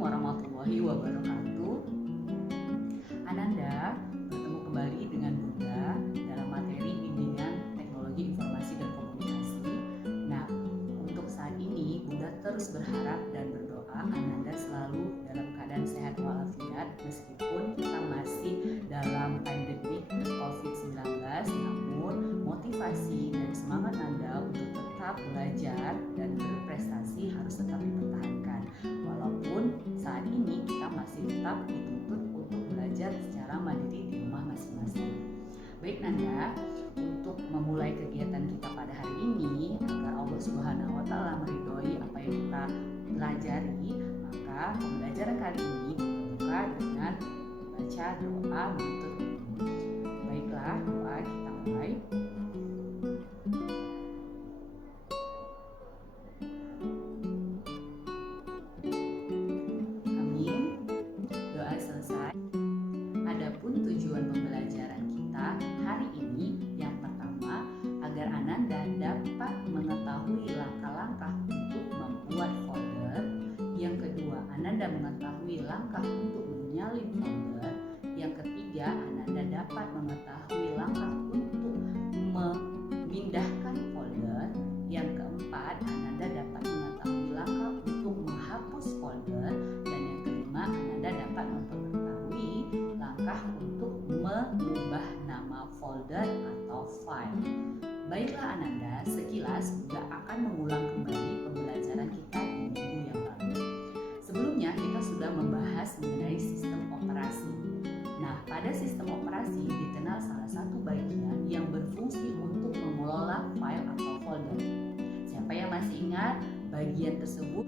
warahmatullahi wabarakatuh. Ananda bertemu kembali dengan Bunda dalam materi bimbingan teknologi informasi dan komunikasi. Nah, untuk saat ini Bunda terus berharap dan berdoa Ananda selalu dalam keadaan sehat walafiat meskipun kita masih dalam pandemi COVID-19. Namun motivasi dan semangat Anda untuk tetap belajar dan berprestasi harus tetap dipertahankan. Walaupun saat ini kita masih tetap dituntut untuk belajar secara mandiri di rumah masing-masing. Baik Nanda, untuk memulai kegiatan kita pada hari ini agar Allah Subhanahu wa taala meridhoi apa yang kita pelajari, maka pembelajaran kali ini dibuka dengan membaca doa menuntut ilmu. Baiklah, doa kita mulai. Adapun tujuan pembelajaran kita hari ini, yang pertama, agar Ananda dapat mengetahui langkah-langkah untuk membuat folder. Yang kedua, Ananda mengetahui langkah untuk menyalin folder. Yang ketiga, Ananda dapat mengetahui langkah untuk memindahkan folder. Yang keempat, Ananda dapat mengetahui langkah untuk menghapus folder. Dan yang kelima, Ananda dapat mengetahui langkah untuk mengubah nama folder atau file. Baiklah Ananda, sekilas Bunda akan mengulang kembali pembelajaran kita di minggu yang lalu. Sebelumnya kita sudah membahas mengenai sistem operasi. Nah, pada sistem operasi dikenal salah satu bagian yang berfungsi untuk mengelola file atau folder. Siapa yang masih ingat bagian tersebut?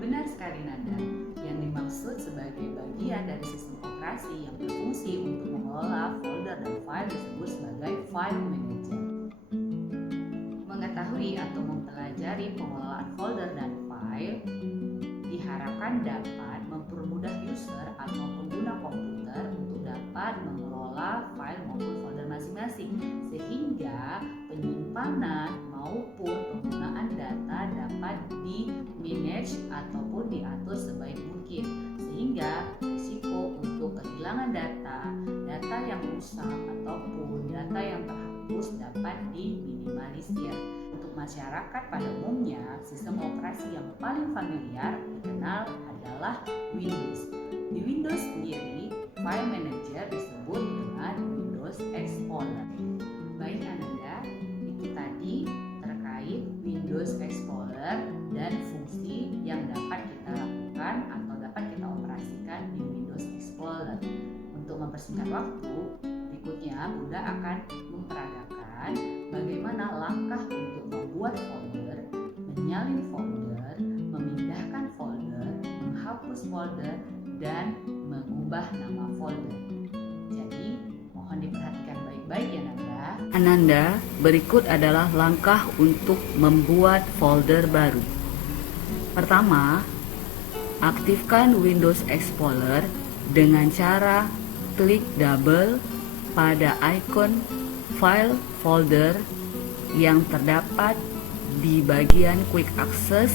Benar sekali Nanda, yang dimaksud sebagai bagian dari sistem operasi yang berfungsi untuk mengelola folder dan file disebut sebagai file manager. Mengetahui atau mempelajari pengelolaan folder dan file diharapkan dapat mempermudah user atau pengguna komputer untuk dapat mengelola file maupun folder masing-masing, sehingga penyimpanan maupun penggunaan data dapat di-manage ataupun diatur sebaik mungkin, sehingga risiko untuk kehilangan data yang rusak ataupun data yang terhapus dapat diminimalisir. Untuk masyarakat pada umumnya, sistem operasi yang paling familiar dikenal adalah Windows. Di Windows sendiri, file manager disebut dengan Windows Explorer. Baik Ananda, itu tadi terkait Windows Explorer dan fungsi yang dapat kita lakukan atau dapat kita operasikan di Windows Explorer. Untuk mempersingkat waktu, berikutnya Bunda akan memperagakan bagaimana langkah untuk membuat folder, menyalin folder, memindahkan folder, menghapus folder, dan mengubah nama folder. Jadi, mohon diperhatikan baik-baik ya Nanda. Ananda, berikut adalah langkah untuk membuat folder baru. Pertama, aktifkan Windows Explorer dengan cara klik double pada ikon file folder yang terdapat di bagian quick access.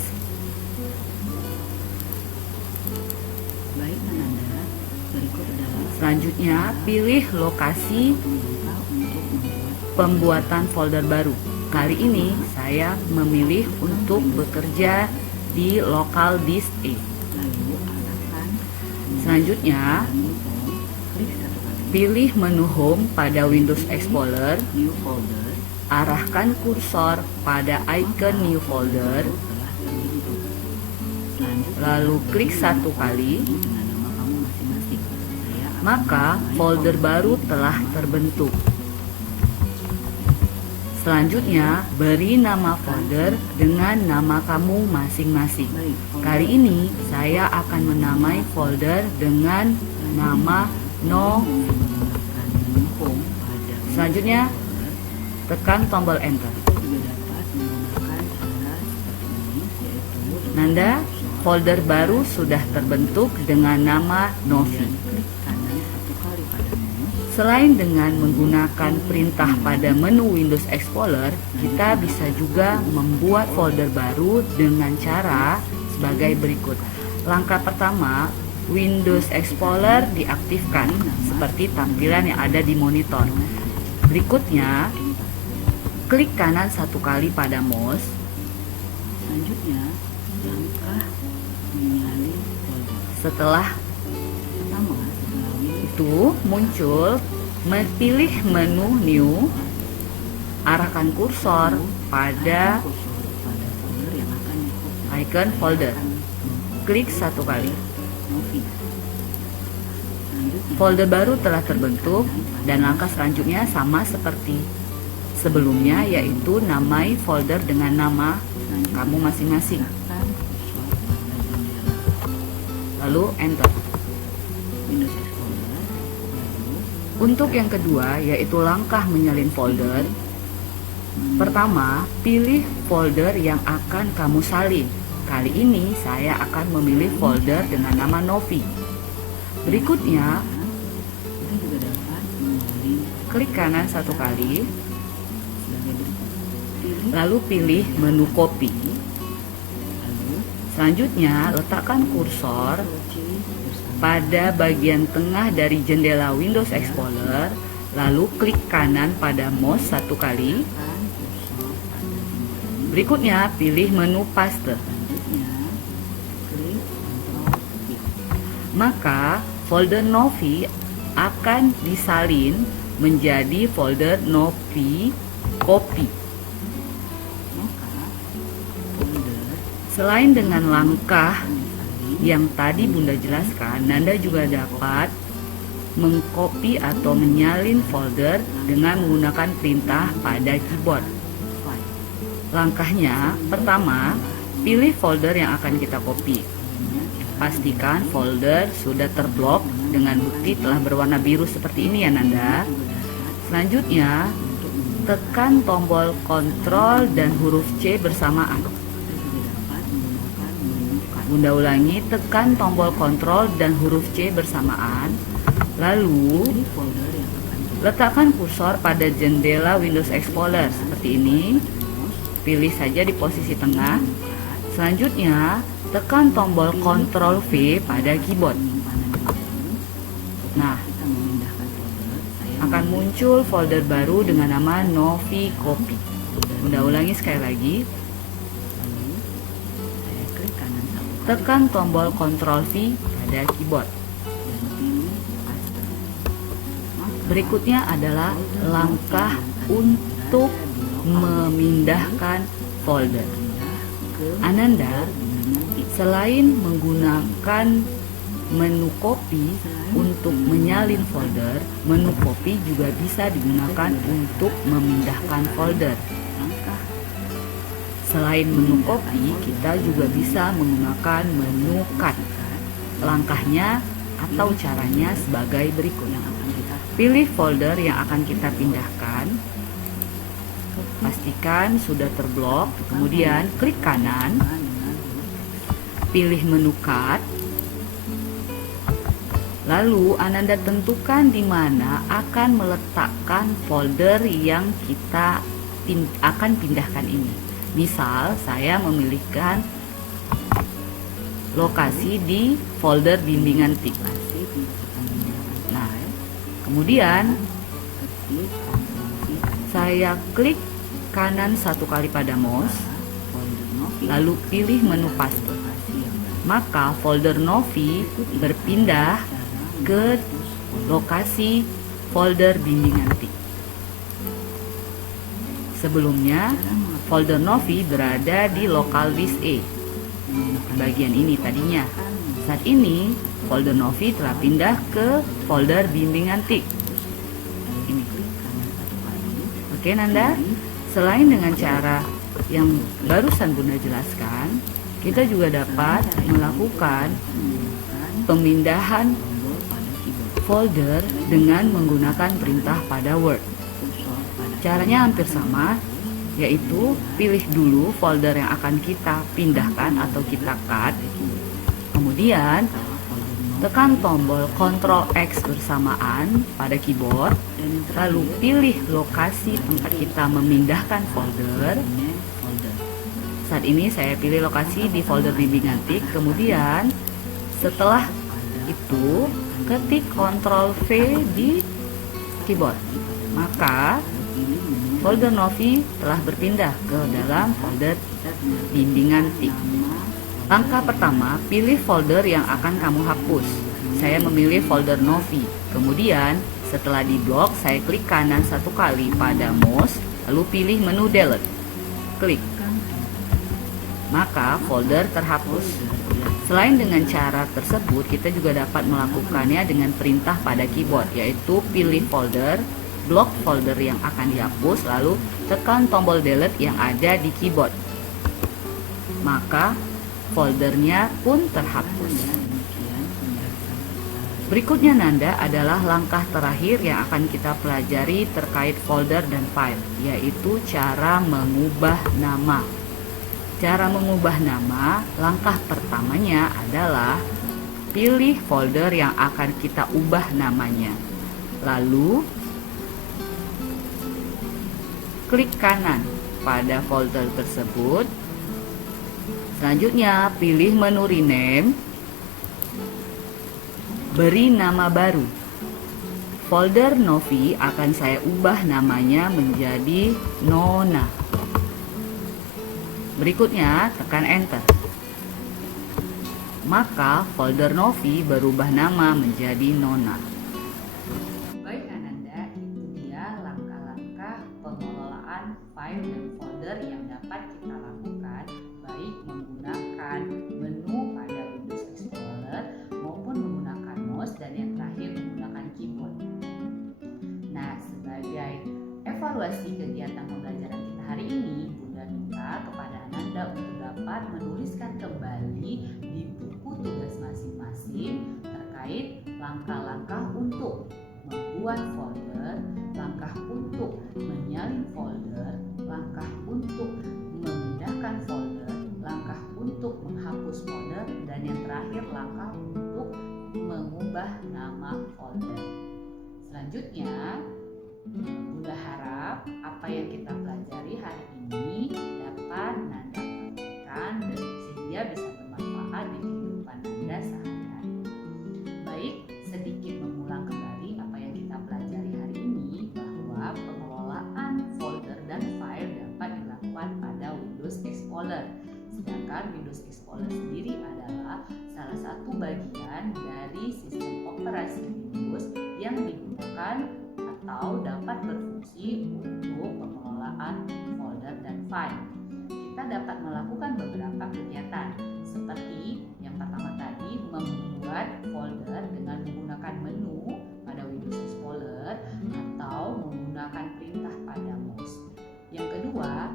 Baik Ananda, berikut adalah Selanjutnya, pilih lokasi pembuatan folder baru. Kali ini saya memilih untuk bekerja di local disk A. Selanjutnya, pilih menu Home pada Windows Explorer. Arahkan kursor pada icon New Folder. Lalu klik satu kali. Maka folder baru telah terbentuk. Selanjutnya, beri nama folder dengan nama kamu masing-masing. Kali ini saya akan menamai folder dengan nama No. Selanjutnya, tekan tombol enter. Nanda, folder baru sudah terbentuk dengan nama Novi. Selain dengan menggunakan perintah pada menu Windows Explorer, kita bisa juga membuat folder baru dengan cara sebagai berikut. Langkah pertama, Windows Explorer diaktifkan seperti tampilan yang ada di monitor. Berikutnya, klik kanan 1 kali pada mouse. Selanjutnya, langkah menyalin folder. Setelah itu muncul pilih menu New, arahkan kursor pada folder yang akan icon folder. Klik 1 kali. Folder baru telah terbentuk dan langkah selanjutnya sama seperti sebelumnya, yaitu namai folder dengan nama kamu masing-masing. Lalu enter. Untuk yang kedua, yaitu langkah menyalin folder. Pertama, pilih folder yang akan kamu salin. Kali ini saya akan memilih folder dengan nama Novi. Berikutnya, klik kanan 1 kali, lalu pilih menu copy. Selanjutnya, letakkan kursor pada bagian tengah dari jendela Windows Explorer, lalu klik kanan pada mouse 1 kali. Berikutnya, pilih menu paste. Maka, folder Novi akan disalin menjadi folder Novi Copy. Selain dengan langkah yang tadi Bunda jelaskan, Nanda juga dapat mengcopy atau menyalin folder dengan menggunakan perintah pada keyboard. Langkahnya, pertama, pilih folder yang akan kita copy. Pastikan folder sudah terblok dengan bukti telah berwarna biru seperti ini ya Nanda. Selanjutnya, tekan tombol Ctrl dan huruf C bersamaan. Bunda ulangi, tekan tombol Ctrl dan huruf C bersamaan. Lalu, letakkan kursor pada jendela Windows Explorer seperti ini. Pilih saja di posisi tengah. Selanjutnya, tekan tombol Ctrl V pada keyboard. Nah, akan muncul folder baru dengan nama Novi Copy. Bunda ulangi sekali lagi. Tekan tombol Ctrl V pada keyboard. Berikutnya adalah langkah untuk memindahkan folder. Ananda, selain menggunakan menu copy untuk menyalin folder, menu copy juga bisa digunakan untuk memindahkan folder. Selain menu copy, kita juga bisa menggunakan menu cut. Langkahnya atau caranya sebagai berikut. Pilih folder yang akan kita pindahkan. Pastikan sudah terblok, kemudian klik kanan, pilih menu cut, lalu Ananda tentukan di mana akan meletakkan folder yang kita akan pindahkan ini. Misal, saya memilihkan lokasi di folder bimbingan TIK. Nah, kemudian saya klik kanan 1 kali pada mouse, lalu pilih menu paste. Maka folder Novi berpindah ke lokasi folder bimbingan TIK. Sebelumnya, folder Novi berada di local disk E. Bagian ini tadinya. Saat ini, folder Novi telah pindah ke folder bimbingan TIK. Ini. Oke, Nanda. Selain dengan cara yang barusan Bunda jelaskan, kita juga dapat melakukan pemindahan folder dengan menggunakan perintah pada Word. Caranya hampir sama, yaitu pilih dulu folder yang akan kita pindahkan atau kita cut. Kemudian, tekan tombol Ctrl X bersamaan pada keyboard, lalu pilih lokasi tempat kita memindahkan folder. Saat ini saya pilih lokasi di folder bimbingan TIK, kemudian Setelah itu, ketik Ctrl V di keyboard. Maka folder Novi telah berpindah ke dalam folder bimbingan TIK. Langkah pertama, pilih folder yang akan kamu hapus. Saya memilih folder Novi. Kemudian, setelah diblok, saya klik kanan 1 kali pada mouse, lalu pilih menu Delete. Klik. Maka folder terhapus. Selain dengan cara tersebut, kita juga dapat melakukannya dengan perintah pada keyboard, yaitu pilih folder, blok folder yang akan dihapus, lalu tekan tombol delete yang ada di keyboard. Maka foldernya pun terhapus. Berikutnya Nanda adalah langkah terakhir yang akan kita pelajari terkait folder dan file, yaitu cara mengubah nama. Cara mengubah nama, langkah pertamanya adalah pilih folder yang akan kita ubah namanya. Lalu, klik kanan pada folder tersebut. Selanjutnya, pilih menu rename, beri nama baru. Folder Novi akan saya ubah namanya menjadi Nona. Berikutnya, tekan enter. Maka folder Novi berubah nama menjadi Nona. Baik Ananda, itu dia langkah-langkah pengelolaan file dan folder yang dapat kita lakukan baik menggunakan menu pada Windows Explorer maupun menggunakan mouse dan yang terakhir menggunakan keyboard. Nah, sebagai evaluasi kegiatan pembelajaran kita hari ini, Bunda minta kepada Ananda untuk dapat menuliskan kembali di buku tugas masing-masing terkait langkah-langkah untuk membuat folder, langkah untuk menyalin folder, langkah untuk memindahkan folder, langkah untuk menghapus folder, dan yang terakhir langkah untuk mengubah nama folder. Selanjutnya, Bunda harap apa yang kita pelajari hari ini dapat Nanda praktekkan dan sehingga bisa bermanfaat di kehidupan Nanda sehari-hari. Baik, sedikit mengulang kembali apa yang kita pelajari hari ini, bahwa pengelolaan folder dan file dapat dilakukan pada Windows Explorer. Sedangkan Windows Explorer sendiri adalah salah satu bagian dari sistem operasi Windows yang digunakan atau dapat berfungsi untuk pengelolaan folder dan file. Kita dapat melakukan beberapa kegiatan seperti yang pertama tadi, membuat folder dengan menggunakan menu pada Windows Explorer atau menggunakan perintah pada mouse. Yang kedua,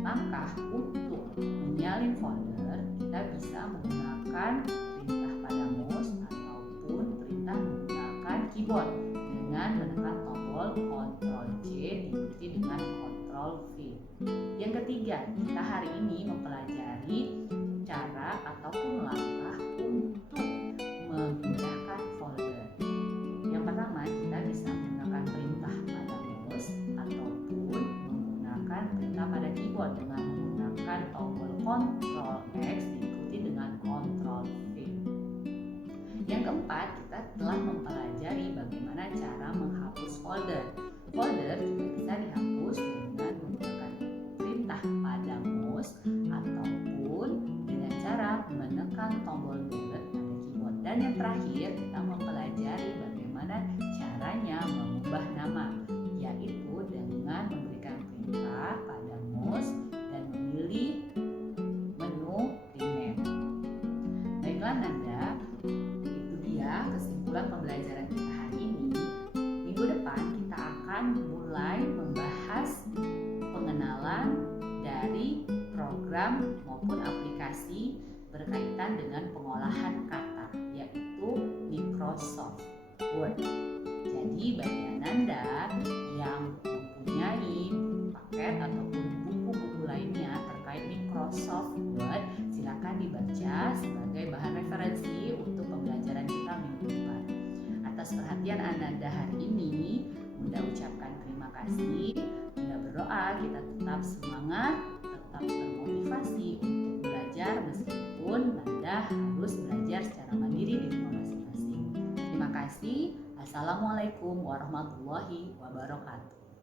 langkah untuk menyalin folder, kita bisa menggunakan perintah pada mouse ataupun perintah menggunakan keyboard dengan menekan tombol Ctrl J diikuti dengan Ctrl V. Yang ketiga, kita hari ini mempelajari cara ataupun langkah untuk memindahkan folder. Yang pertama, kita bisa menggunakan perintah pada mouse ataupun menggunakan perintah pada keyboard dengan menggunakan tombol Ctrl X diikuti dengan Ctrl V. Yang keempat, kita telah mempelajari bagaimana cara menghapus folder. Folder juga bisa dihapus dengan menggunakan perintah pada mouse ataupun dengan cara menekan tombol delete pada keyboard. Dan yang terakhir, kita mempelajari bagaimana caranya mengubah nama, yaitu dengan memberikan perintah pada mouse dan memilih menu rename. Baiklah Nanda, itu dia kesimpulan pembelajaran kita hari ini. Minggu depan kita akan mulai membahas pengenalan dari program maupun aplikasi berkaitan dengan pengolahan kata, yaitu Microsoft Word. Jadi bagi Ananda yang mempunyai paket ataupun buku-buku lainnya terkait Microsoft Word, silakan dibaca sebagai bahan referensi untuk pembelajaran kita minggu depan. Atas perhatian Ananda hari ini, Bunda ucapkan terima kasih. Bunda berdoa kita tetap semangat, tetap termotivasi untuk belajar meskipun Anda harus belajar secara mandiri sendiri di rumah masing-masing. Terima kasih. Assalamualaikum warahmatullahi wabarakatuh.